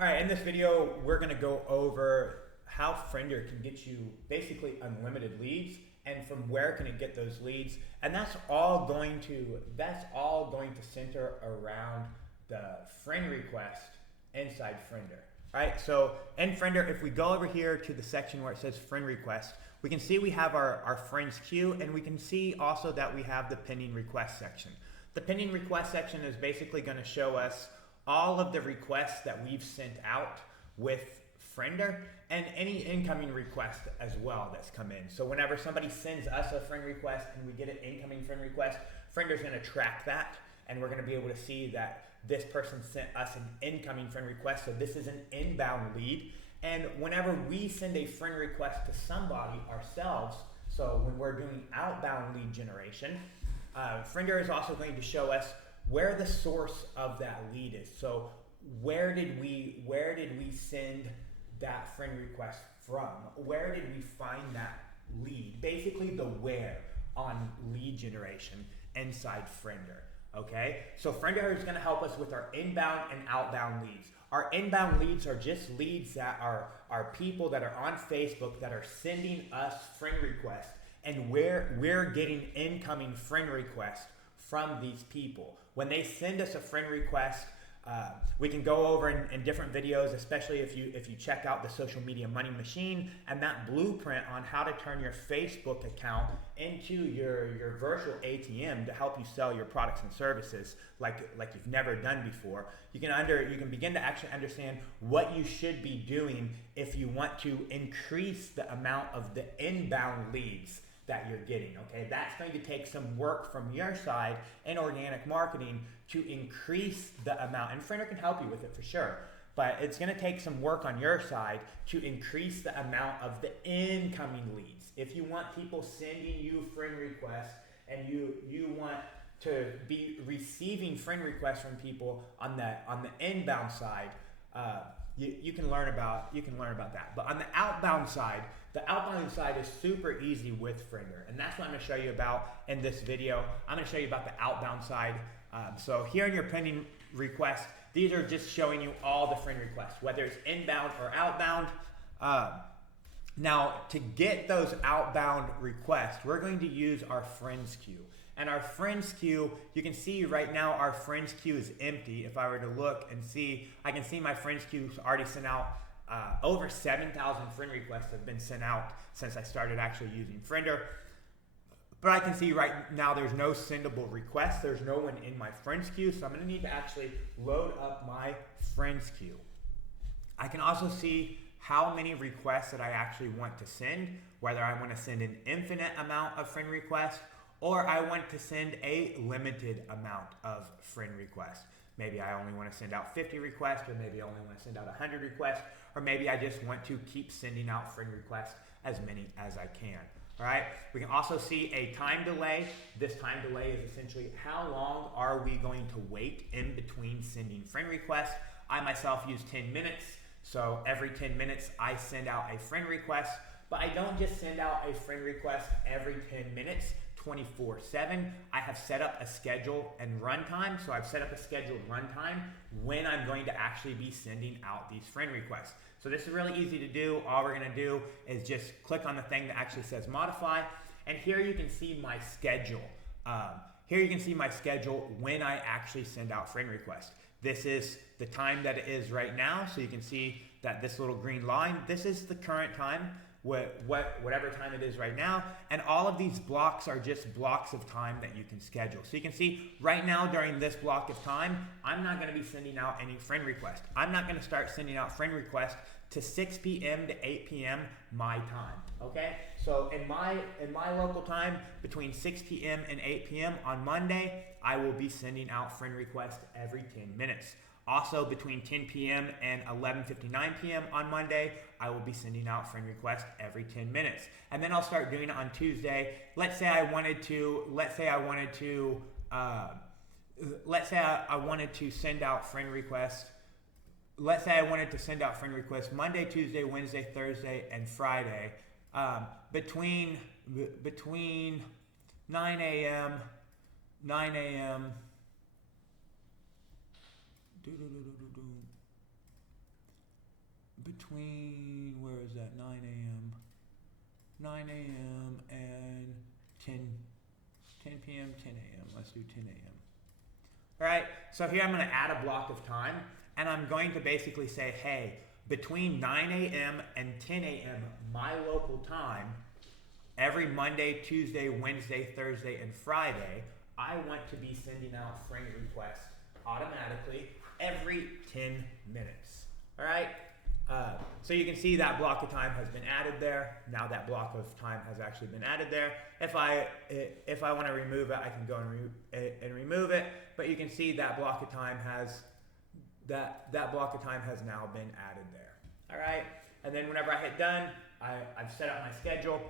All right, in this video, we're going to go over how Friender can get you basically unlimited leads and from where can it get those leads. And that's all going to center around the friend request inside Friender. Right? So in Friender, if we go over here to the section where it says friend request, we can see we have our friends queue, and we can see also that we have the pending request section. The pending request section is basically going to show us all of the requests that we've sent out with Friender and any incoming request as well that's come in. So whenever somebody sends us a friend request and we get an incoming friend request, Friender's going to track that, and we're going to be able to see that this person sent us an incoming friend request. So this is an inbound lead. And whenever we send a friend request to somebody ourselves, so when we're doing outbound lead generation, Friender is also going to show us where the source of that lead is. So where did we send that friend request from? Where did we find that lead? Basically the where on lead generation inside Friender. Okay, so Friender is going to help us with our inbound and outbound leads. Our inbound leads are just leads that are people that are on Facebook that are sending us friend requests, and we're getting incoming friend requests from these people. When they send us a friend request, we can go over in different videos, especially if you check out the Social Media Money Machine and that blueprint on how to turn your Facebook account into your virtual ATM to help you sell your products and services like you've never done before. You can begin to actually understand what you should be doing if you want to increase the amount of the inbound leads that you're getting. Okay, that's going to take some work from your side in organic marketing to increase the amount, and Friender can help you with it for sure, but it's going to take some work on your side to increase the amount of the incoming leads. If you want people sending you friend requests and you want to be receiving friend requests from people on the inbound side, you can learn about that. But on the outbound side is super easy with Friender, and that's what I'm going to show you about in this video. I'm going to show you about the outbound side. So here in your pending request, these are just showing you all the friend requests, whether it's inbound or outbound. Now, to get those outbound requests, we're going to use our friends queue. And our friends queue, you can see right now our friends queue is empty. If I were to look and see, I can see my friends queue's already sent out. Over 7,000 friend requests have been sent out since I started actually using Friender. But I can see right now there's no sendable requests. There's no one in my friends queue, so I'm going to need to actually load up my friends queue. I can also see how many requests that I actually want to send, whether I want to send an infinite amount of friend requests or I want to send a limited amount of friend requests. Maybe I only want to send out 50 requests, or maybe I only want to send out 100 requests, or maybe I just want to keep sending out friend requests as many as I can. All right. We can also see a time delay. This time delay is essentially how long are we going to wait in between sending friend requests. I myself use 10 minutes. So every 10 minutes I send out a friend request, but I don't just send out a friend request every 10 minutes. 24/7. I have set up a schedule and runtime. So I've set up a scheduled runtime when I'm going to actually be sending out these friend requests. So this is really easy to do. All we're going to do is just click on the thing that actually says modify. And here you can see my schedule. Here you can see my schedule when I actually send out friend requests. This is the time that it is right now. So you can see that this little green line, this is the current time. Whatever time it is right now, and all of these blocks are just blocks of time that you can schedule. So you can see right now during this block of time, I'm not going to be sending out any friend requests. I'm not going to start sending out friend requests to 6 p.m. to 8 p.m. my time. Okay, so in my local time between 6 p.m. and 8 p.m. on Monday, I will be sending out friend requests every 10 minutes. Also, between 10 p.m. and 11:59 p.m. on Monday, I will be sending out friend requests every 10 minutes. And then I'll start doing it on Tuesday. Let's say I wanted to send out friend requests. Let's say I wanted to send out friend requests Monday, Tuesday, Wednesday, Thursday, and Friday between 9 a.m. between, where is that, 9 a.m. 9 a.m. and 10 p.m., 10 a.m. Let's do 10 a.m. All right, so here I'm going to add a block of time, and I'm going to basically say, hey, between 9 a.m. and 10 a.m. my local time, every Monday, Tuesday, Wednesday, Thursday, and Friday, I want to be sending out friend requests automatically every 10 minutes. All right? So you can see that block of time has been added there. Now that block of time has actually been added there. If I want to remove it, I can go and remove it. But you can see that block of time has that block of time has now been added there. All right. And then whenever I hit done, I've set up my schedule.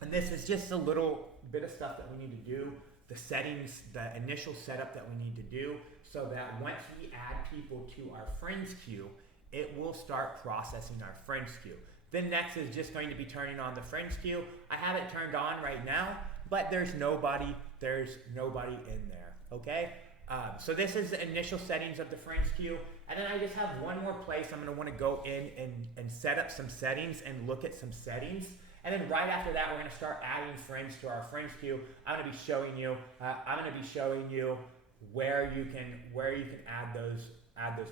And this is just a little bit of stuff that we need to do. The settings, the initial setup that we need to do, so that once we add people to our friends queue, it will start processing our friends queue. Then next is just going to be turning on the friends queue. I have it turned on right now, but there's nobody in there, okay? So this is the initial settings of the friends queue. And then I just have one more place I'm gonna wanna go in and set up some settings and look at some settings. And then right after that, we're gonna start adding friends to our friends queue. I'm gonna be showing you where you can add those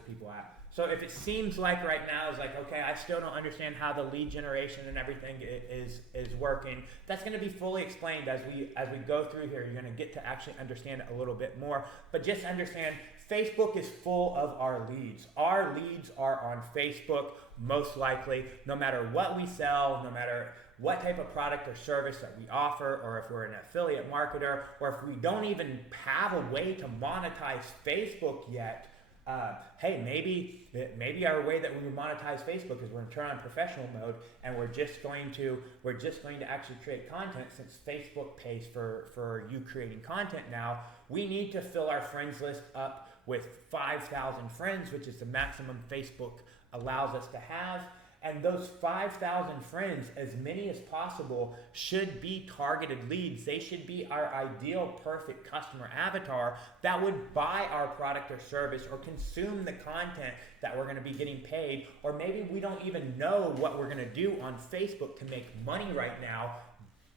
people at. So if it seems like right now is like, okay, I still don't understand how the lead generation and everything is working, that's going to be fully explained as we go through here. You're going to get to actually understand it a little bit more. But just understand, Facebook is full of our leads. Our leads are on Facebook, most likely, no matter what we sell, no matter what type of product or service that we offer, or if we're an affiliate marketer, or if we don't even have a way to monetize Facebook yet. Hey, maybe our way that we monetize Facebook is we're going to turn on professional mode, and we're just going to actually create content. Since Facebook pays for you creating content now, we need to fill our friends list up with 5,000 friends, which is the maximum Facebook allows us to have. And those 5,000 friends, as many as possible, should be targeted leads. They should be our ideal perfect customer avatar that would buy our product or service or consume the content that we're going to be getting paid. Or maybe we don't even know what we're going to do on Facebook to make money right now,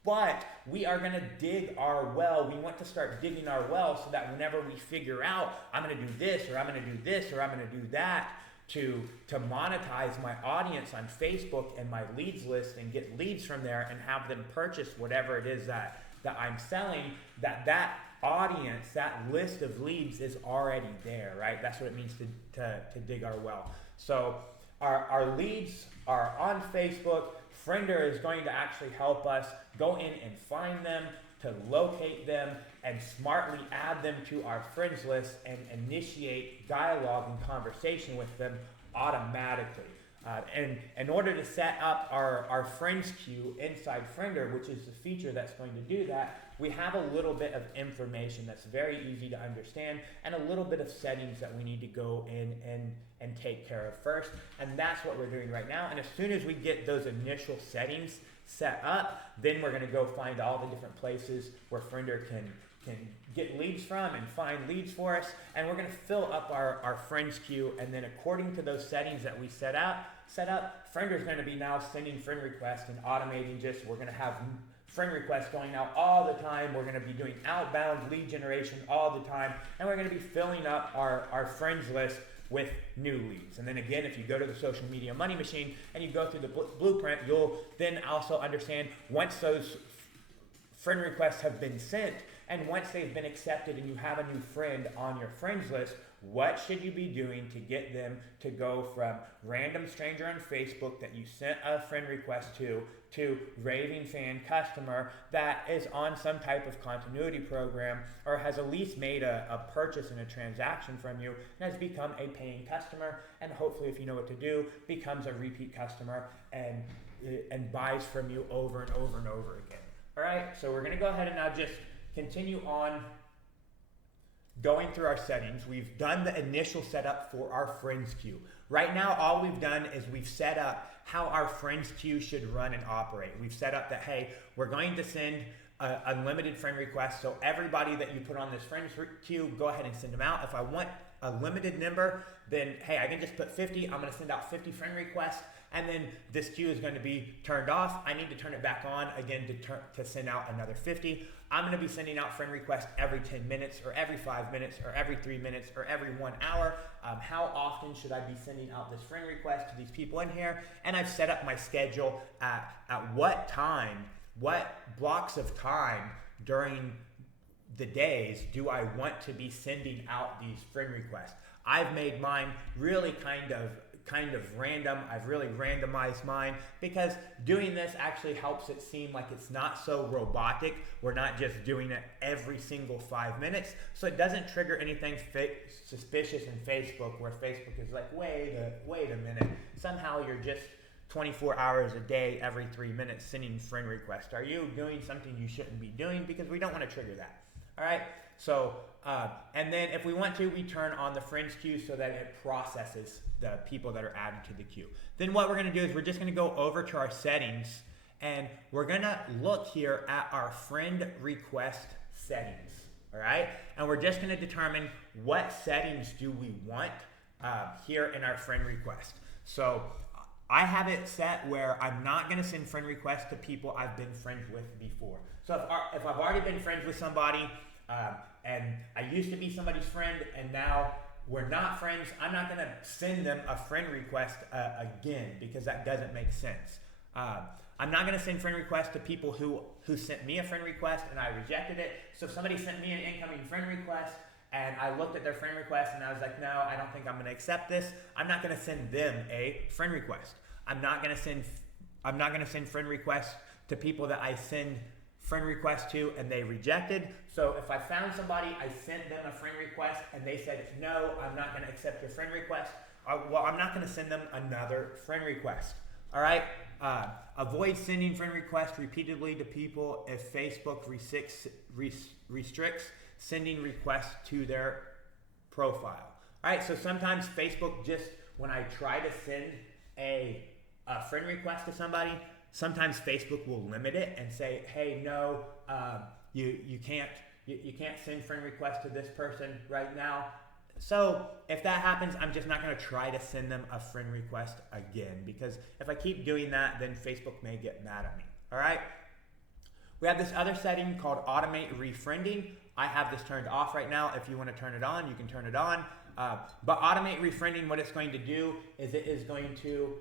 but we are going to dig our well. We want to start digging our well so that whenever we figure out, I'm going to do this, or I'm going to do this, or I'm going to do that, to monetize my audience on Facebook and my leads list and get leads from there and have them purchase whatever it is that I'm selling, that audience, that list of leads is already there, right? That's what it means to dig our well. So our leads are on Facebook. Friender is going to actually help us go in and find them, to locate them, and smartly add them to our friends list and initiate dialogue and conversation with them automatically. And in order to set up our friends queue inside Friender, which is the feature that's going to do that, we have a little bit of information that's very easy to understand and a little bit of settings that we need to go in and take care of first. And that's what we're doing right now. And as soon as we get those initial settings set up, then we're going to go find all the different places where Friender can get leads from and find leads for us, and we're going to fill up our friends queue. And then according to those settings that we set up, Friender is going to be now sending friend requests and automating. We're going to have friend requests going out all the time. We're going to be doing outbound lead generation all the time, and we're going to be filling up our friends list with new leads. And then again, if you go to the Social Media Money Machine and you go through the blueprint, you'll then also understand, once those friend requests have been sent and once they've been accepted and you have a new friend on your friends list, what should you be doing to get them to go from random stranger on Facebook that you sent a friend request to raving fan customer that is on some type of continuity program or has at least made a purchase and a transaction from you and has become a paying customer, and hopefully, if you know what to do, becomes a repeat customer and buys from you over and over and over again. All right, so we're going to go ahead and now just continue on going through our settings. We've done the initial setup for our friends queue. Right now, all we've done is we've set up how our friends queue should run and operate. We've set up that, hey, we're going to send unlimited friend requests, so everybody that you put on this friends queue, go ahead and send them out. If I want a limited number, then hey, I can just put 50. I'm going to send out 50 friend requests, and then this queue is going to be turned off. I need to turn it back on again to send out another 50. I'm going to be sending out friend requests every 10 minutes or every 5 minutes or every 3 minutes or every 1 hour. How often should I be sending out this friend request to these people in here? And I've set up my schedule at what time, what blocks of time during the days do I want to be sending out these friend requests. I've made mine really kind of random. I've really randomized mine because doing this actually helps it seem like it's not so robotic. We're not just doing it every single 5 minutes, so it doesn't trigger anything suspicious in Facebook, where Facebook is like, wait a minute, somehow you're just 24 hours a day, every 3 minutes sending friend requests. Are you doing something you shouldn't be doing? Because we don't want to trigger that. All right, so and then if we want to, we turn on the friends queue so that it processes the people that are added to the queue. Then what we're going to do is we're just going to go over to our settings, and we're going to look here at our friend request settings. All right, and we're just going to determine what settings do we want here in our friend request. So I have it set where I'm not going to send friend requests to people I've been friends with before. So if I've already been friends with somebody and I used to be somebody's friend and now we're not friends, I'm not going to send them a friend request again, because that doesn't make sense. I'm not going to send friend requests to people who sent me a friend request and I rejected it. So if somebody sent me an incoming friend request and I looked at their friend request and I was like, no, I don't think I'm going to accept this, I'm not going to send them a friend request. I'm not going to send friend requests to people that I send friend request to and they rejected. So if I found somebody, I sent them a friend request and they said, no, I'm not going to accept your friend request, well, I'm not going to send them another friend request. All right. Avoid sending friend requests repeatedly to people if Facebook restricts sending requests to their profile. All right. So sometimes Facebook just, when I try to send a friend request to somebody, sometimes Facebook will limit it and say, hey, no, you can't send friend requests to this person right now. So if that happens, I'm just not going to try to send them a friend request again, because if I keep doing that, then Facebook may get mad at me. All right. We have this other setting called automate refriending. I have this turned off right now. If you want to turn it on, you can turn it on. But automate refriending, what it's going to do is it is going to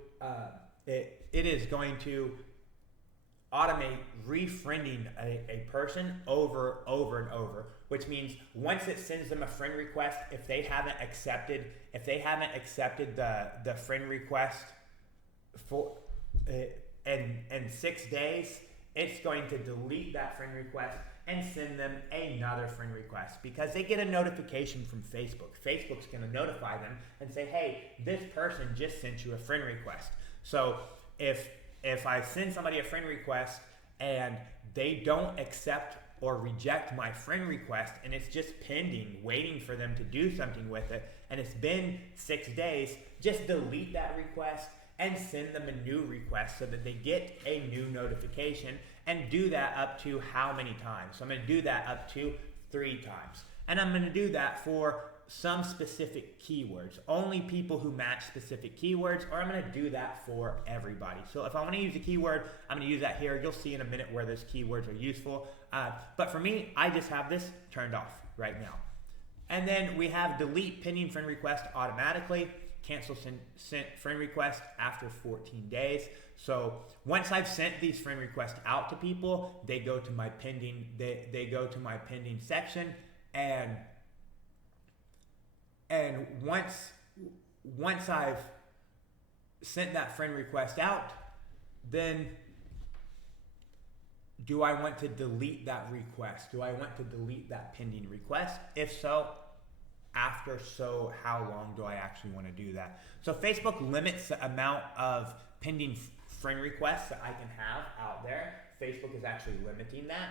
automate refriending a person over and over, which means once it sends them a friend request, if they haven't accepted the friend request for in 6 days, it's going to delete that friend request and send them another friend request, because they get a notification from Facebook. Facebook's going to notify them and say, hey, this person just sent you a friend request. So if I send somebody a friend request and they don't accept or reject my friend request and it's just pending, waiting for them to do something with it, and it's been 6 days, just delete that request and send them a new request so that they get a new notification, and do that up to how many times? So I'm going to do that up to 3 times. And I'm going to do that for some specific keywords, only people who match specific keywords, or I'm going to do that for everybody. So if I want to use a keyword, I'm going to use that here. You'll see in a minute where those keywords are useful. But for me, I just have this turned off right now. And then we have delete pending friend request automatically, cancel sent friend request after 14 days. So once I've sent these friend requests out to people, they go to my pending, they go to my pending section, and once I've sent that friend request out, then do I want to delete that request? Do I want to delete that pending request? If so, how long do I actually want to do that? So Facebook limits the amount of pending friend requests that I can have out there. Facebook is actually limiting that,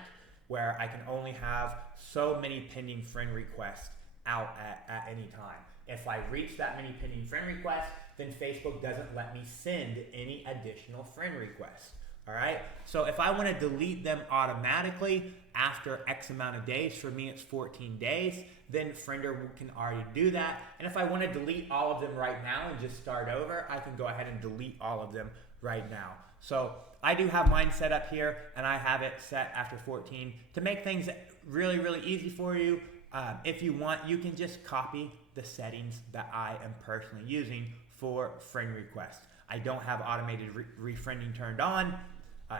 where I can only have so many pending friend requests out at any time. If I reach that many pending friend requests, then Facebook doesn't let me send any additional friend requests. All right. So if I want to delete them automatically after X amount of days, for me it's 14 days, then Friender can already do that. And if I want to delete all of them right now and just start over, I can go ahead and delete all of them right now. So I do have mine set up here, and I have it set after 14 to make things really, really easy for you. If you want, you can just copy the settings that I am personally using for friend requests. I don't have automated refriending turned on.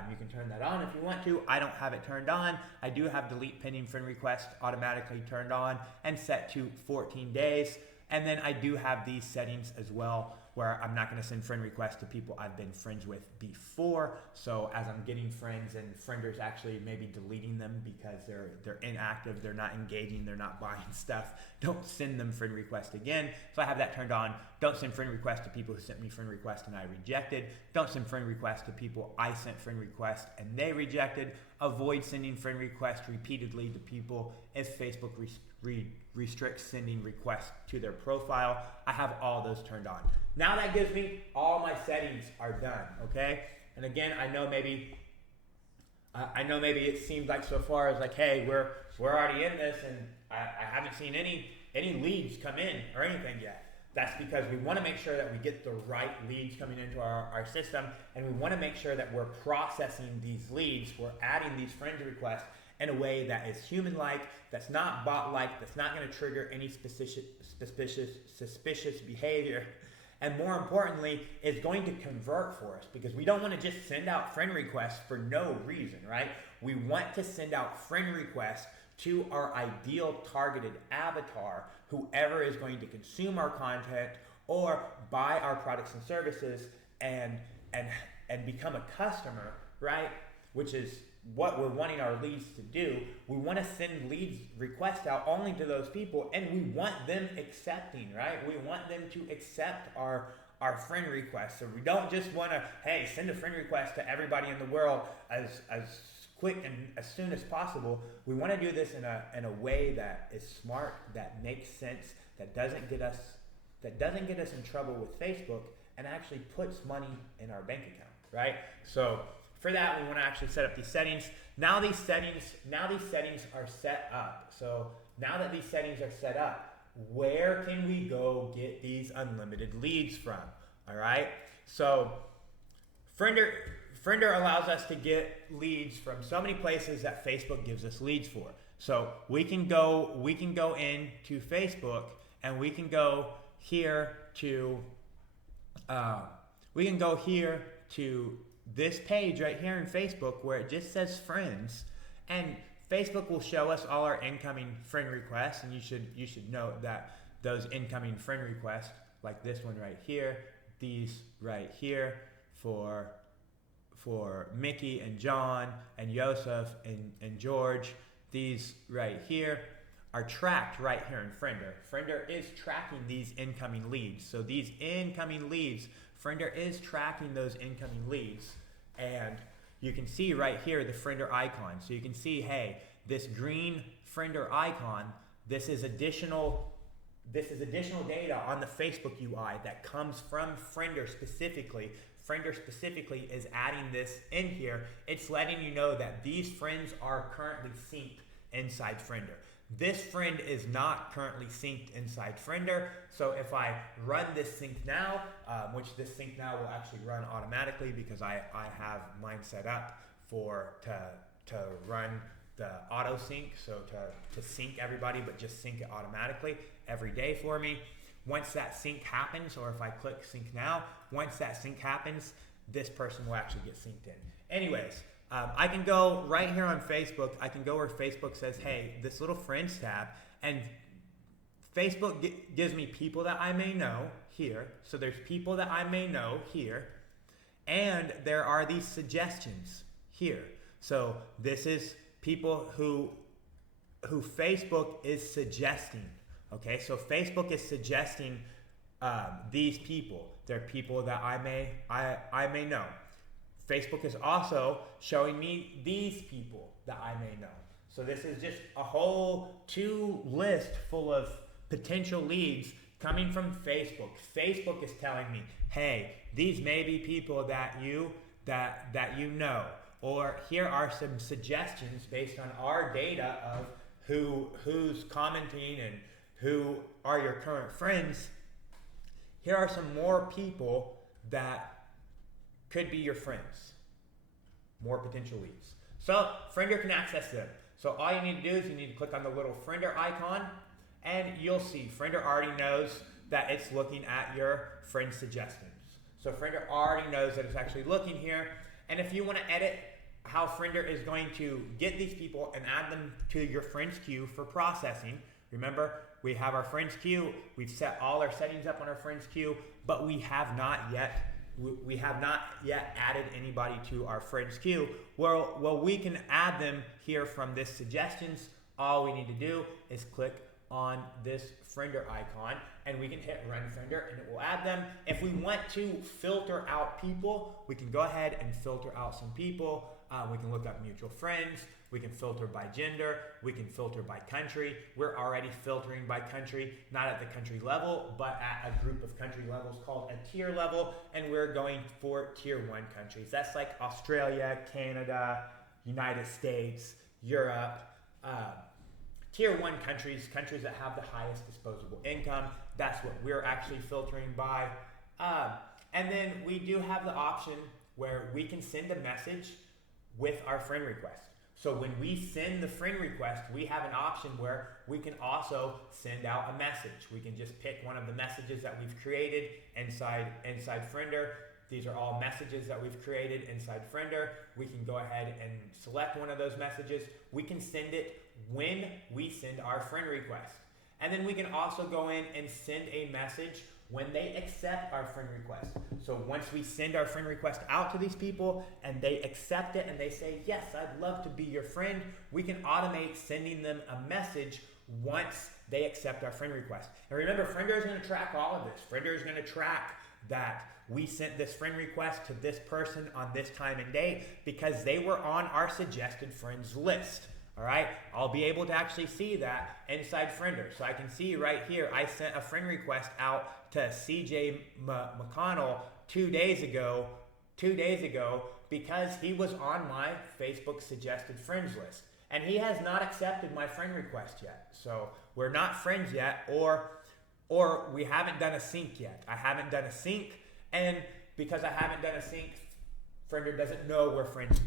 You can turn that on if you want to. I don't have it turned on. I do have delete pending friend request automatically turned on and set to 14 days. And then I do have these settings as well, where I'm not going to send friend requests to people I've been friends with before. So as I'm getting friends and frienders actually maybe deleting them because they're inactive, they're not engaging, they're not buying stuff, don't send them friend requests again. So I have that turned on. Don't send friend requests to people who sent me friend requests and I rejected. Don't send friend requests to people I sent friend requests and they rejected. Avoid sending friend requests repeatedly to people if Facebook restricts sending requests to their profile. I have all those turned on. Now that gives me all my settings are done, okay? And again, I know maybe it seems like so far as like, hey, we're already in this and I haven't seen any leads come in or anything yet. That's because we want to make sure that we get the right leads coming into our system, and we want to make sure that we're processing these leads, we're adding these friend requests in a way that is human-like, that's not bot-like, that's not going to trigger any suspicious behavior, and more importantly, is going to convert for us, because we don't want to just send out friend requests for no reason, right? We want to send out friend requests to our ideal targeted avatar, whoever is going to consume our content or buy our products and services and become a customer, right? Which is what we're wanting our leads to do. We want to send leads requests out only to those people, and we want them accepting, right? We want them to accept our friend requests. So we don't just want to, hey, send a friend request to everybody in the world as quick and as soon as possible. We want to do this in a way that is smart, that makes sense, that doesn't get us in trouble with Facebook, and actually puts money in our bank account, right? So for that, we want to actually set up these settings. Now these settings are set up. So now that these settings are set up, where can we go get these unlimited leads from? All right. So Friender allows us to get leads from so many places that Facebook gives us leads for. So we can go into Facebook and we can go here to this page right here in Facebook where it just says friends, and Facebook will show us all our incoming friend requests, and you should note that those incoming friend requests, like this one right here, these right here for Mickey and John and Yosef and George, these right here are tracked right here in Friender. Friender is tracking these incoming leads. So these incoming leads, Friender is tracking those incoming leads. And you can see right here the Friender icon. So you can see, hey, this green Friender icon, this is additional data on the Facebook UI that comes from Friender specifically. Friender specifically is adding this in here. It's letting you know that these friends are currently synced inside Friender. This friend is not currently synced inside Friender. So if I run this sync now, which this sync now will actually run automatically because I have mine set up to run the auto sync, so to sync everybody, but just sync it automatically every day for me. Once that sync happens, or if I click sync now, once that sync happens, this person will actually get synced in. Anyways, I can go right here on Facebook. I can go where Facebook says, hey, this little friends tab, and Facebook gives me people that I may know here. So there's people that I may know here, and there are these suggestions here. So this is people who Facebook is suggesting. Okay, so Facebook is suggesting these people. They're people that I may know. Facebook is also showing me these people that I may know. So this is just a whole list full of potential leads coming from Facebook. Facebook is telling me, hey, these may be people that that you know, or here are some suggestions based on our data of who's commenting and who are your current friends. Here are some more people that could be your friends, more potential leads. So Friender can access them. So all you need to do is you need to click on the little Friender icon, and you'll see Friender already knows that it's looking at your friend suggestions. So Friender already knows that it's actually looking here. And if you want to edit how Friender is going to get these people and add them to your friends queue for processing, remember, we have our friends queue. We've set all our settings up on our friends queue, but we have not yet added anybody to our friends queue. Well, we can add them here from this suggestions. All we need to do is click on this Friender icon, and we can hit Run Friender, and it will add them. If we want to filter out people, we can go ahead and filter out some people. We can look up mutual friends. We can filter by gender. We can filter by country. We're already filtering by country, not at the country level, but at a group of country levels called a tier level, and we're going for tier 1 countries. That's like Australia, Canada, United States, Europe. Tier 1 countries that have the highest disposable income. That's what we're actually filtering by. And then we do have the option where we can send a message with our friend request. So when we send the friend request, we have an option where we can also send out a message. We can just pick one of the messages that we've created inside Friender. These are all messages that we've created inside Friender. We can go ahead and select one of those messages. We can send it when we send our friend request. And then we can also go in and send a message when they accept our friend request. So once we send our friend request out to these people and they accept it and they say, yes, I'd love to be your friend, we can automate sending them a message once they accept our friend request. And remember, Friender is going to track all of this. Friender is going to track that we sent this friend request to this person on this time and date because they were on our suggested friends list. All right, I'll be able to actually see that inside Friender. So I can see right here, I sent a friend request out to CJ McConnell 2 days ago because he was on my Facebook suggested friends list. And he has not accepted my friend request yet. So we're not friends yet, or we haven't done a sync yet. I haven't done a sync, and because I haven't done a sync, Friender doesn't know we're friends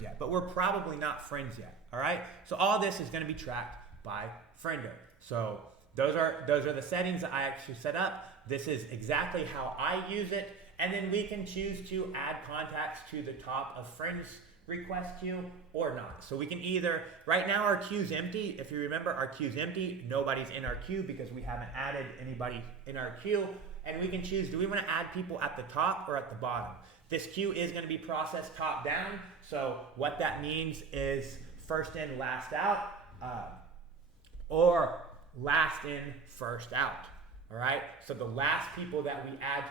yet, but we're probably not friends yet. All right. So all this is going to be tracked by Friender. So those are the settings that I actually set up. This is exactly how I use it, and then we can choose to add contacts to the top of friends request queue or not. So we can either, right now our queue's empty. If you remember, our queue's empty. Nobody's in our queue because we haven't added anybody in our queue. And we can choose, do we want to add people at the top or at the bottom? This queue is going to be processed top down. So what that means is first in, last out, or last in, first out. All right. So the last people that we add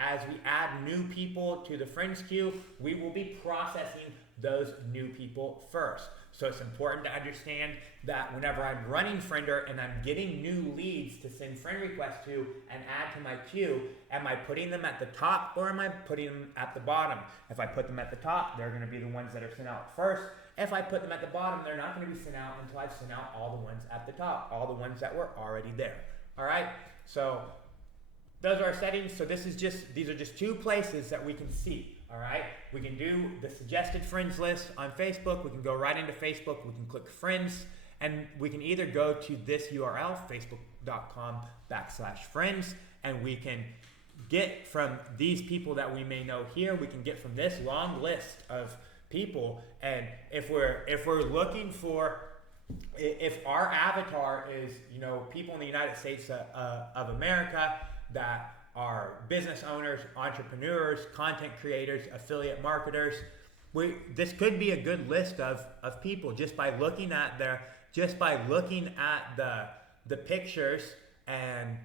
as we add new people to the friends queue, we will be processing those new people first. So it's important to understand that whenever I'm running Friender and I'm getting new leads to send friend requests to and add to my queue, am I putting them at the top or am I putting them at the bottom? If I put them at the top, they're going to be the ones that are sent out first. If I put them at the bottom, they're not going to be sent out until I've sent out all the ones at the top, all the ones that were already there. All right. So those are our settings. So these are just 2 places that we can see. All right, we can do the suggested friends list on Facebook. We can go right into Facebook. We can click friends, and we can either go to this URL, facebook.com/friends, and we can get from these people that we may know here. We can get from this long list of people, and if we're looking for, if our avatar is people in the United States of America that are business owners, entrepreneurs, content creators, affiliate marketers, this could be a good list of people just by looking at the pictures and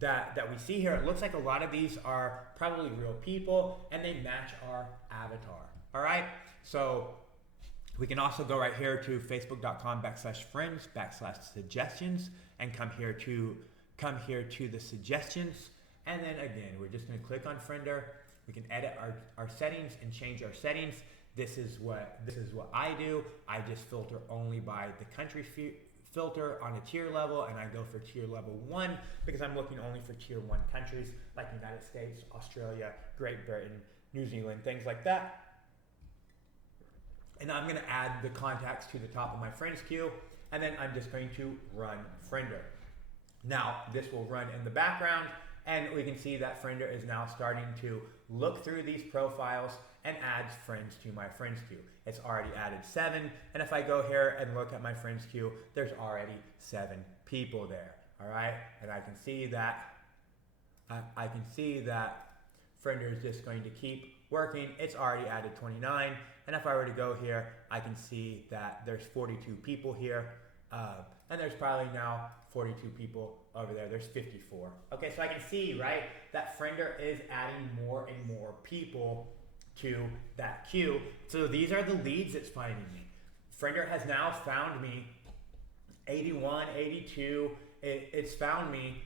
that we see here. It looks like a lot of these are probably real people and they match our avatar. All right, so we can also go right here to facebook.com/friends/suggestions and come here to the suggestions. And then again, we're just going to click on Friender. We can edit our settings and change our settings. This is what I do. I just filter only by the country filter on a tier level, and I go for tier level 1 because I'm looking only for tier 1 countries like United States, Australia, Great Britain, New Zealand, things like that. And I'm going to add the contacts to the top of my friends queue, and then I'm just going to run Friender. Now, this will run in the background, and we can see that Friender is now starting to look through these profiles and adds friends to my friends queue. It's already added 7, and if I go here and look at my friends queue, there's already 7 people there. All right, and I can see that Friender is just going to keep working. It's already added 29, and if I were to go here, I can see that there's 42 people here, and there's probably now 42 people over there. There's 54. Okay, so I can see, right, that Friender is adding more and more people to that queue. So these are the leads it's finding me. Friender has now found me 81, 82. It's found me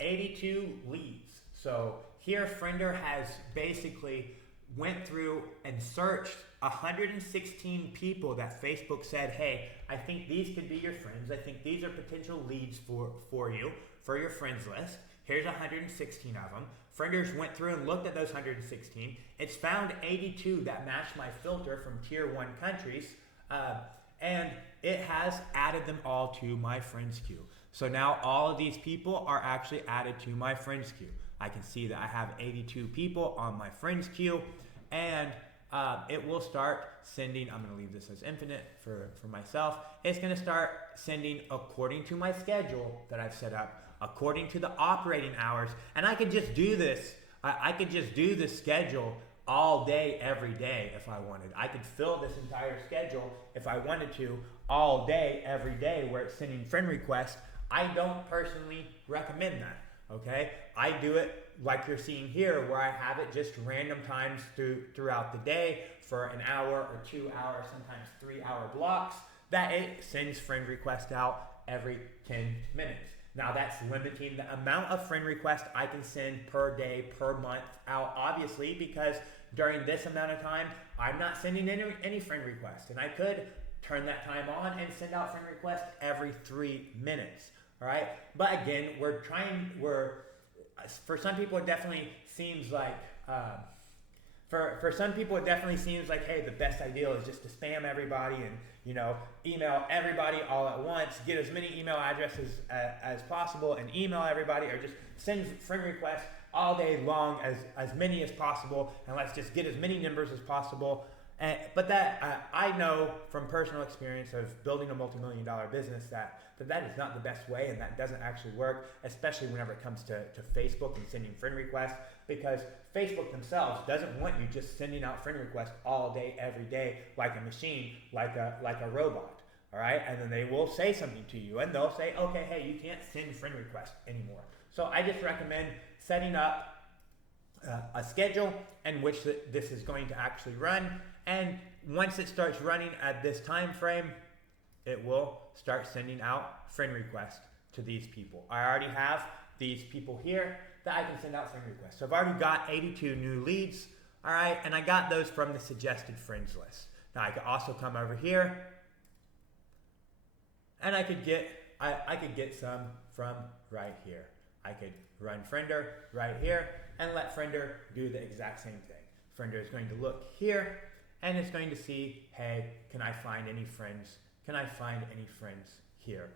82 leads. So here Friender has basically went through and searched 116 people that Facebook said, hey, I think these could be your friends. I think these are potential leads for you, for your friends list. Here's 116 of them. Frienders went through and looked at those 116. It's found 82 that match my filter from tier 1 countries, and it has added them all to my friends queue. So now all of these people are actually added to my friends queue. I can see that I have 82 people on my friends queue, and it will start sending. I'm going to leave this as infinite for myself. It's going to start sending according to my schedule that I've set up, according to the operating hours, and I could just do this. I could just do this schedule all day, every day if I wanted. I could fill this entire schedule if I wanted to all day, every day where it's sending friend requests. I don't personally recommend that, okay? I do it like you're seeing here where I have it just random times throughout the day for an hour or 2 hours, sometimes 3 hour blocks, that it sends friend requests out every 10 minutes. Now that's limiting the amount of friend requests I can send per day, per month out, obviously, because during this amount of time, I'm not sending any friend requests. And I could turn that time on and send out friend requests every 3 minutes, all right? But again, for some people, it definitely seems like, for some people, it definitely seems like, hey, the best idea is just to spam everybody and, email everybody all at once, get as many email addresses as possible and email everybody, or just send friend requests all day long, as many as possible, and let's just get as many numbers as possible. But that I know from personal experience of building a multi-million-dollar business that is not the best way, and that doesn't actually work, especially whenever it comes to Facebook and sending friend requests, because Facebook themselves doesn't want you just sending out friend requests all day, every day, like a machine, like a robot, all right? And then they will say something to you, and they'll say, okay, hey, you can't send friend requests anymore. So I just recommend setting up a schedule in which this is going to actually run, and once it starts running at this time frame, it will start sending out friend requests to these people. I already have these people here that I can send out friend requests. So I've already got 82 new leads, all right, and I got those from the suggested friends list. Now I could also come over here, and I could get some from right here. I could run Friender right here and let Friender do the exact same thing. Friender is going to look here, and it's going to see, hey, can I find any friends? Can I find any friends here?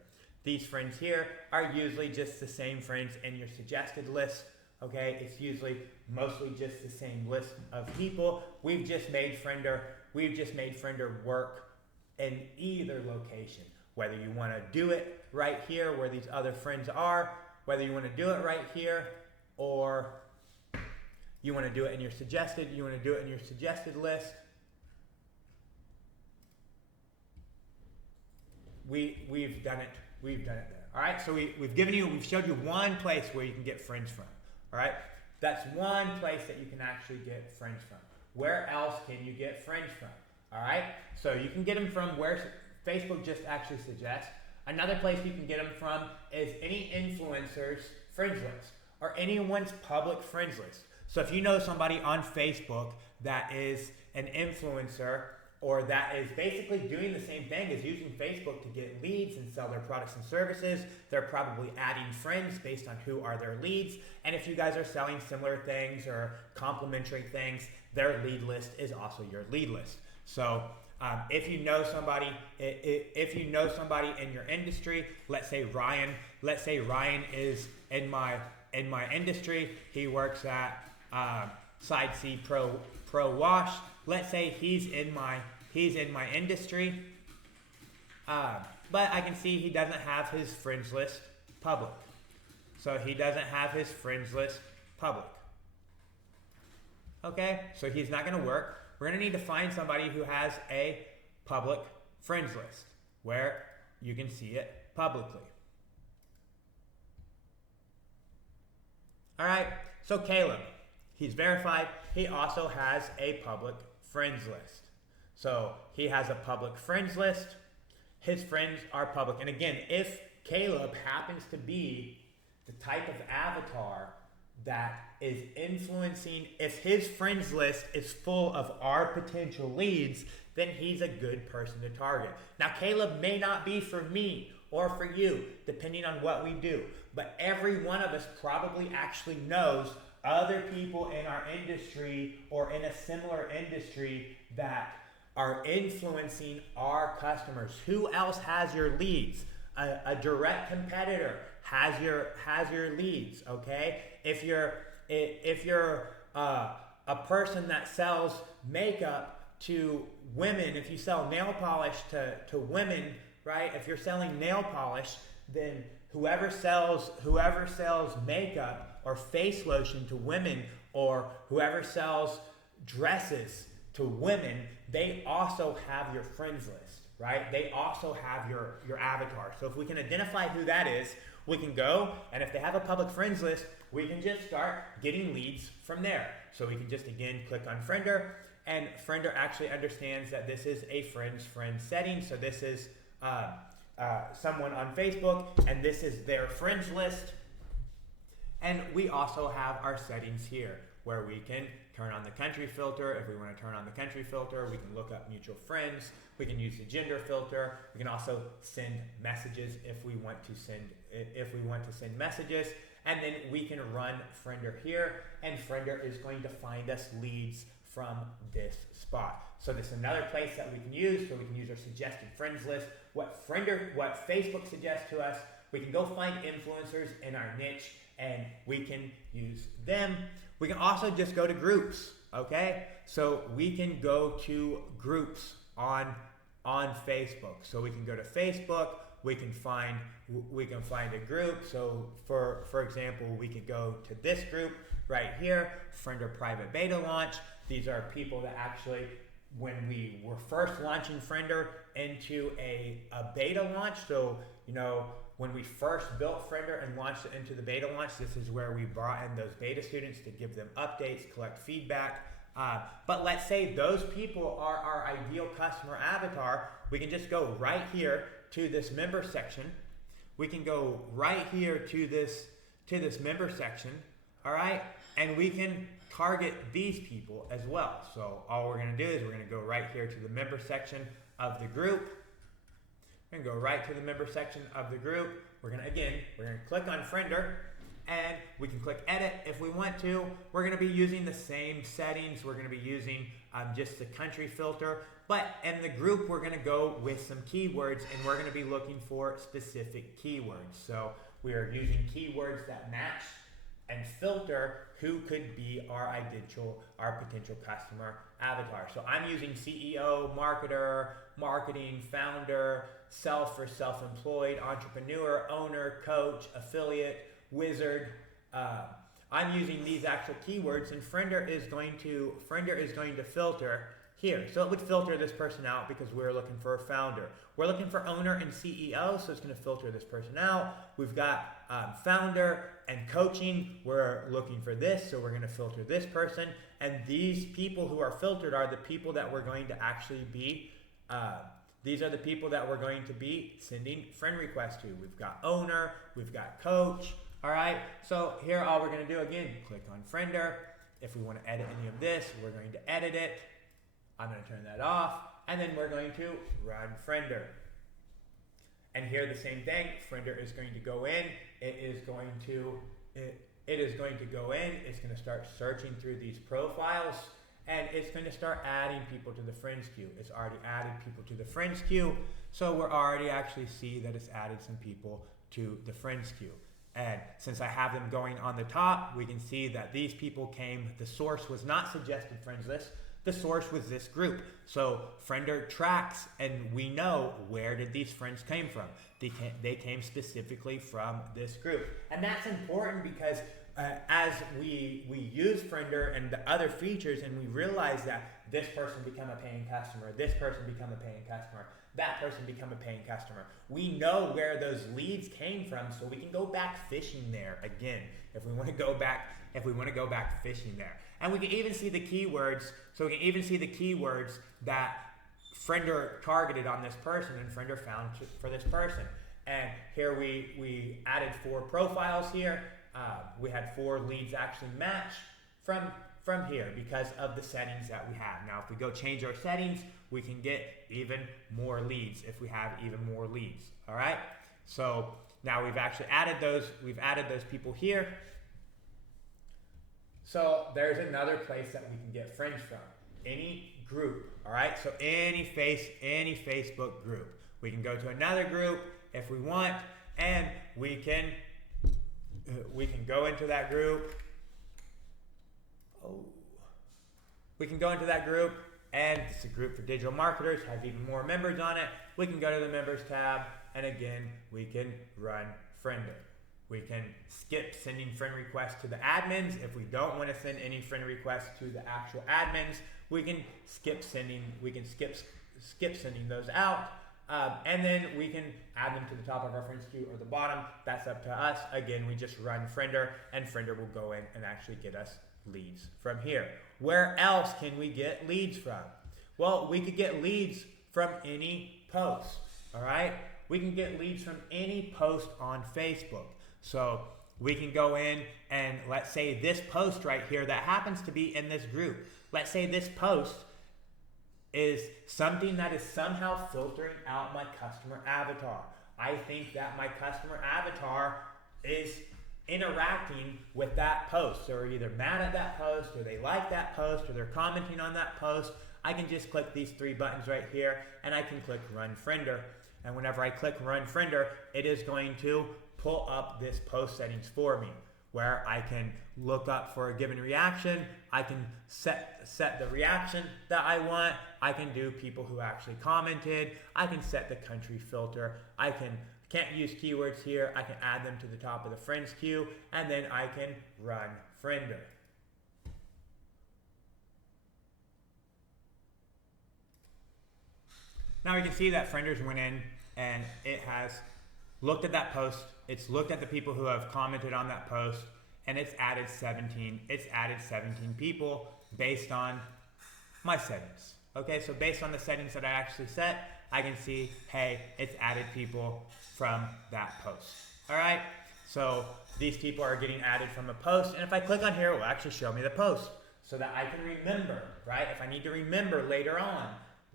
These friends here are usually just the same friends in your suggested list, okay? It's usually mostly just the same list of people. We've just made Friender work in either location. Whether you want to do it right here where these other friends are, whether you want to do it right here, or you want to do it in your suggested list. We've done it there. All right, so we've showed you one place where you can get friends from. All right, that's one place that you can actually get friends from. Where else can you get friends from? All right, so you can get them from where Facebook just actually suggests. Another place you can get them from is any influencer's friends list or anyone's public friends list. So if you know somebody on Facebook that is an influencer or that is basically doing the same thing as using Facebook to get leads and sell their products and services, they're probably adding friends based on who are their leads. And if you guys are selling similar things or complementary things, their lead list is also your lead list. So if you know somebody, if you know somebody in your industry, let's say Ryan is in my industry. He works at Side C Pro Wash. Let's say he's in my industry, but I can see he doesn't have his friends list public. So he doesn't have his friends list public. Okay, so he's not going to work. We're going to need to find somebody who has a public friends list where you can see it publicly. All right, so Caleb, he's verified. He also has a public friends list. So he has a public friends list. His friends are public. And again, if Caleb happens to be the type of avatar that is influencing, if his friends list is full of our potential leads, then he's a good person to target. Now, Caleb may not be for me or for you, depending on what we do, but every one of us probably actually knows other people in our industry or in a similar industry that are influencing our customers. Who else has your leads? A direct competitor has your leads. Okay, if you're a person that sells makeup to women, if you sell nail polish to women, right? If you're selling nail polish, then whoever sells makeup or face lotion to women, or whoever sells dresses to women, they also have your friends list, right? They also have your avatar. So if we can identify who that is, we can go, and if they have a public friends list, we can just start getting leads from there. So we can just, again, click on Friender, and Friender actually understands that this is a friend setting. So this is someone on Facebook, and this is their friends list. And we also have our settings here where we can turn on the country filter. If we want to turn on the country filter, we can look up mutual friends. We can use the gender filter. We can also send messages if we want to send messages. And then we can run Friender here, and Friender is going to find us leads from this spot. So this is another place that we can use. So we can use our suggested friends list. What Facebook suggests to us, we can go find influencers in our niche, and we can use them. We can also just go to groups, okay? So we can go to groups on Facebook. So we can go to Facebook, we can find a group. So for example, we could go to this group right here, Friender Private Beta Launch. These are people that actually, when we were first launching Friender into a beta launch, so when we first built Friender and launched it into the beta launch, this is where we brought in those beta students to give them updates, collect feedback. But let's say those people are our ideal customer avatar. We can just go right here to this member section. We can go right here to this member section, all right? And we can target these people as well. So all we're gonna do is we're gonna go right here to the member section of the group. We're gonna go right to the member section of the group. We're gonna click on Friender, and we can click edit if we want to. We're gonna be using the same settings. We're gonna be using just the country filter, but in the group, we're gonna go with some keywords, and we're gonna be looking for specific keywords. So we are using keywords that match and filter who could be our potential customer avatar. So I'm using CEO, marketer, marketing, founder, self-employed, entrepreneur, owner, coach, affiliate, wizard. I'm using these actual keywords, and Friender is going to filter here. So it would filter this person out because we're looking for a founder. We're looking for owner and CEO, so it's going to filter this person out. We've got founder and coaching. We're looking for this, so we're going to filter this person. And these people who are filtered are the people that we're going to actually be. These are the people that we're going to be sending friend requests to. We've got owner, we've got coach. All right. So here, all we're going to do again, click on Friender, If we want to edit any of this, we're going to edit it. I'm going to turn that off, and then we're going to run Friender. And here the same thing, Friender is going to go in, it is going to go in, it's going to start searching through these profiles, and it's going to start adding people to the friends queue. It's already added people to the friends queue, so we're already actually see that it's added some people to the friends queue. And since I have them going on the top, we can see that these people came, the source was not suggested friends list, the source was this group. So Friender tracks, and we know where did these friends came from. They came specifically from this group. And that's important because as we use Friender and the other features, and we realize that this person become a paying customer, this person become a paying customer, that person become a paying customer. We know where those leads came from, so we can go back fishing there again if we want to go back fishing there. And we can even see the keywords, so we can even see the keywords that Friender targeted on this person and Friender found for this person. And here we added 4 profiles here. We had 4 leads actually match from here because of the settings that we have. Now, if we go change our settings, we can get even more leads if we have even more leads. All right. So now we've actually added those. We've added those people here. So there's another place that we can get friends from. Any group. All right. So any Facebook group. We can go to another group if we want, and we can go into that group. We can go into that group, and it's a group for digital marketers, has even more members on it. We can go to the members tab, and again, we can run Friender. We can skip sending friend requests to the admins. If we don't want to send any friend requests to the actual admins, we can skip sending those out. And then we can add them to the top of our friends queue or the bottom. That's up to us. Again, we just run Friender, and Friender will go in and actually get us leads from here. Where else can we get leads from? Well, we could get leads from any post. All right, we can get leads from any post on Facebook. So we can go in and let's say this post right here that happens to be in this group. Let's say this post is something that is somehow filtering out my customer avatar. I think that my customer avatar is interacting with that post. So they're either mad at that post, or they like that post, or they're commenting on that post. I can just click these 3 buttons right here, and I can click Run Friender. And whenever I click Run Friender, it is going to pull up this post settings for me, where I can look up for a given reaction. I can set the reaction that I want. I can do people who actually commented. I can set the country filter. I can't use keywords here. I can add them to the top of the friends queue, and then I can run Friender. Now we can see that Friender's went in and it has looked at that post. It's looked at the people who have commented on that post, and it's added 17 people based on my settings. Okay, so based on the settings that I actually set, I can see, hey, it's added people from that post. All right, so these people are getting added from a post, and if I click on here, it will actually show me the post so that I can remember, right? If I need to remember later on,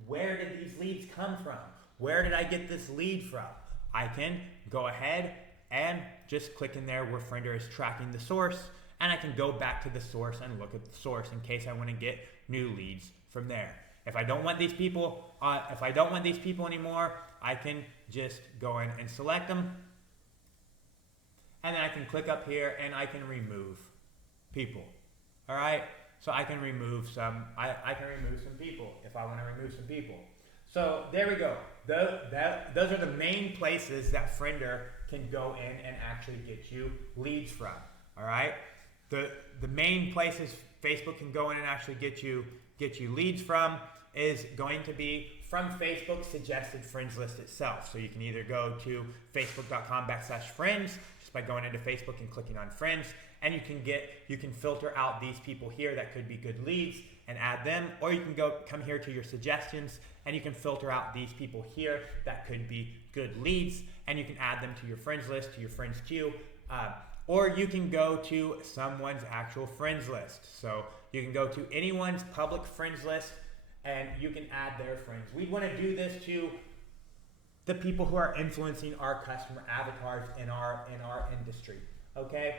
where did these leads come from? Where did I get this lead from? I can go ahead and just click in there where Friender is tracking the source, and I can go back to the source and look at the source in case I want to get new leads from there. If I don't want these people, anymore, I can just go in and select them, and then I can click up here and I can remove people. All right, so I can remove some. I can remove some people if I want to remove some people. So there we go. Those are the main places that Friender can go in and actually get you leads from. All right, the main places Facebook can go in and actually get you leads from is going to be from Facebook's suggested friends list itself. So you can either go to facebook.com/friends just by going into Facebook and clicking on friends, and you can filter out these people here that could be good leads and add them, or you can come here to your suggestions and you can filter out these people here that could be good leads, and you can add them to your friends list, to your friends queue. or you can go to someone's actual friends list. So you can go to anyone's public friends list and you can add their friends. We want to do this to the people who are influencing our customer avatars in our industry. Okay,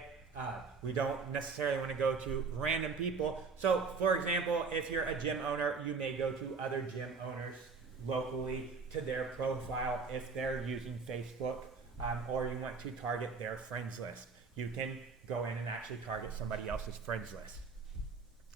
we don't necessarily want to go to random people. So, for example, if you're a gym owner, you may go to other gym owners locally to their profile if they're using Facebook, or you want to target their friends list. You can go in and actually target somebody else's friends list.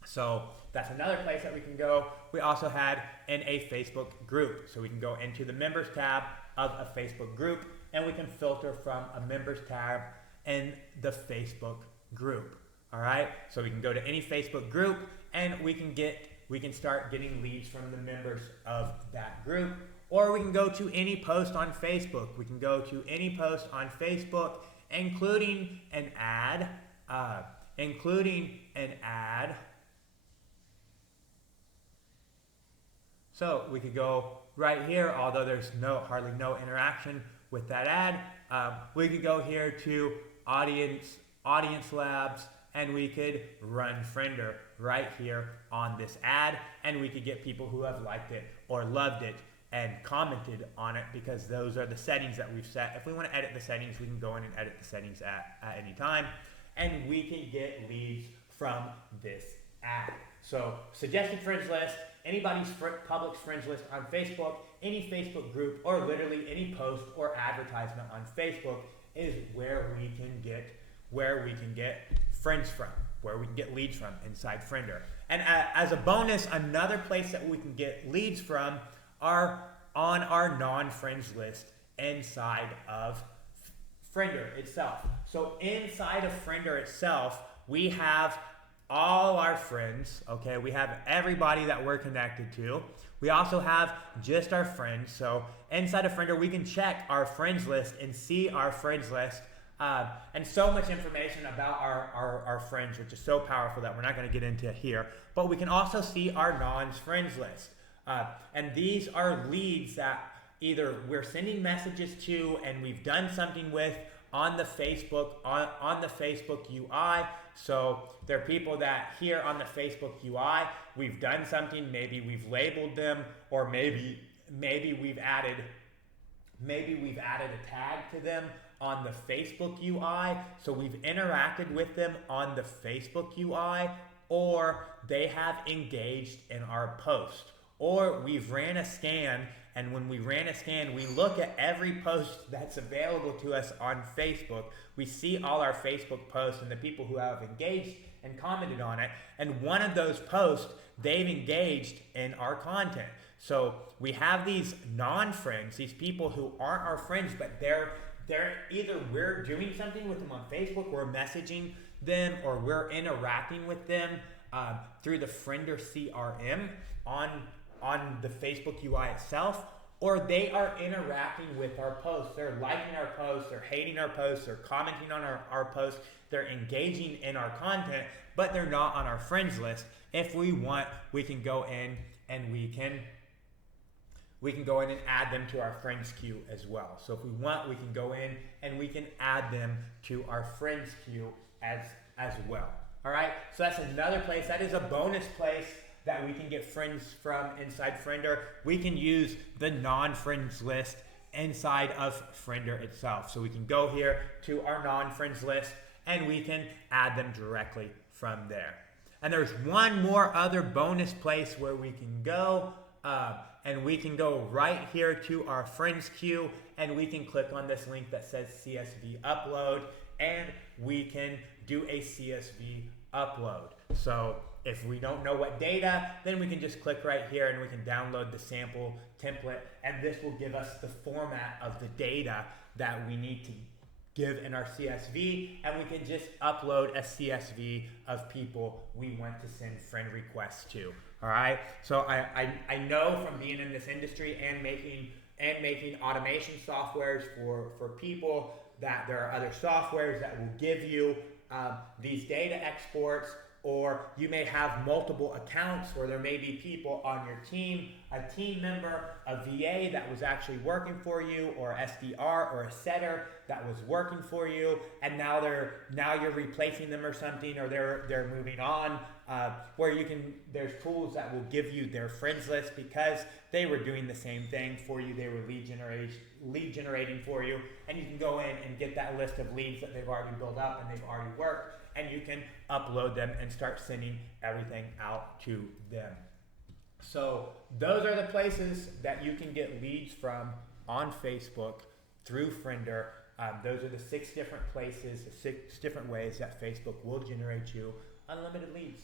So that's another place that we can go. We also had in a Facebook group. So we can go into the members tab of a Facebook group and we can filter from a members tab in the Facebook group. All right. So we can go to any Facebook group and we can start getting leads from the members of that group. Or we can go to any post on Facebook. We can go to any post on Facebook, including an ad, So we could go right here, although there's hardly no interaction with that ad. We could go here to audience labs, and we could run Friender right here on this ad, and we could get people who have liked it or loved it and commented on it, because those are the settings that we've set. If we want to edit the settings, we can go in and edit the settings at any time, and we can get leads from this ad. So suggested friends list, anybody's public friends list on Facebook, any Facebook group, or literally any post or advertisement on Facebook is where we can get friends from, where we can get leads from inside Friender. And as a bonus, another place that we can get leads from are on our non-friends list inside of Friender itself. So inside of Friender itself, we have all our friends, okay? We have everybody that we're connected to. We also have just our friends. So inside of Friender, we can check our friends list and see our friends list, and so much information about our friends, which is so powerful that we're not going to get into here. But we can also see our non-friends list. And these are leads that either we're sending messages to and we've done something with on the Facebook UI. So there are people that here on the Facebook UI, we've done something, maybe we've labeled them, or maybe we've added a tag to them on the Facebook UI. So we've interacted with them on the Facebook UI, or they have engaged in our post, or we've ran a scan. And when we ran a scan, we look at every post that's available to us on Facebook. We see all our Facebook posts and the people who have engaged and commented on it. And one of those posts, they've engaged in our content. So we have these non-friends, these people who aren't our friends, but they're either we're doing something with them on Facebook, we're messaging them, or we're interacting with them through the Friender CRM on the Facebook UI itself, or they are interacting with our posts. They're liking our posts, they're hating our posts, they're commenting on our posts, they're engaging in our content, but they're not on our friends list. If we want, we can go in and we can go in and add them to our friends queue as well. So if we want, we can go in and we can add them to our friends queue as well. All right, so that's another place. That is a bonus place that we can get friends from inside Friender. We can use the non-friends list inside of Friender itself. So we can go here to our non-friends list and we can add them directly from there. And there's one more other bonus place where we can go, and we can go right here to our friends queue, and we can click on this link that says CSV upload, and we can do a CSV upload. So if we don't know what data, then we can just click right here and we can download the sample template, and this will give us the format of the data that we need to give in our CSV, and we can just upload a CSV of people we want to send friend requests to. All right, so I know from being in this industry and making automation softwares for people that there are other softwares that will give you these data exports or you may have multiple accounts where there may be people on your team, a team member, a VA that was actually working for you, or SDR or a setter that was working for you, and now you're replacing them or something, or they're moving on. Where there's tools that will give you their friends list because they were doing the same thing for you. They were lead generating for you, and you can go in and get that list of leads that they've already built up and they've already worked, and you can upload them and start sending everything out to them. So those are the places that you can get leads from on Facebook through Friender. Those are the 6 different places, the 6 different ways that Facebook will generate you unlimited leads.